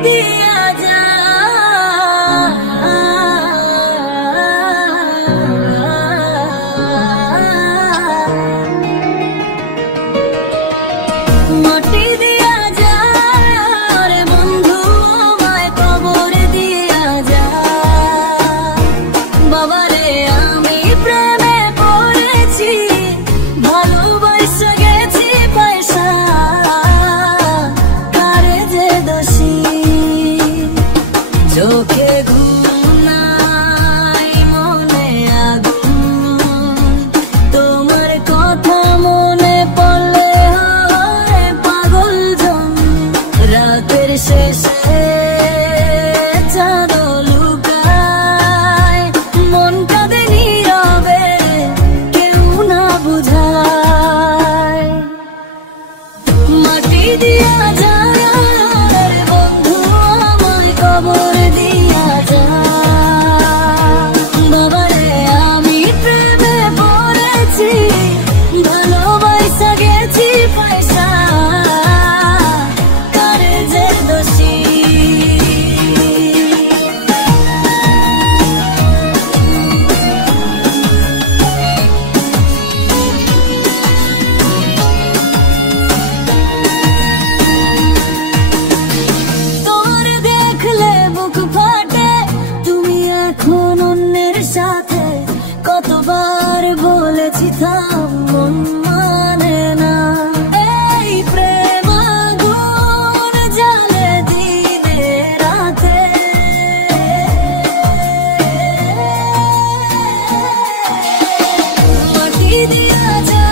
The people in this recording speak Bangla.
দিয়া যা মাটি দিয়া যা রে বন্ধু আমায় কবর দিয়া যা বাবারে আমি প্রেমে পড়েছি ভালোবাসা গেছি পয়সা কারে যে দোষী চোখে ঘুম নাই মনে আগুন তোমার কথা মনে পড়লে হয় পাগল জন রাতের শেষে চাঁদ লুকায় মন কাঁদে নীরবে কেউ না বুঝায় মাটি দিয়া যা রে বন্ধু আমায় কবর দিয়া যা বাবারে আমি প্রেমে পড়েছি ভালোবাসা গেছি পয়সা কারে যে দোষী তোর দেখলে বুক ফাটে তুমি এখন অন্যের সাথে কতবার বলেছি থাম মন মানে না এই প্রেম আগুন জ্বালে দিনে রাতে মাটি দিয়া যা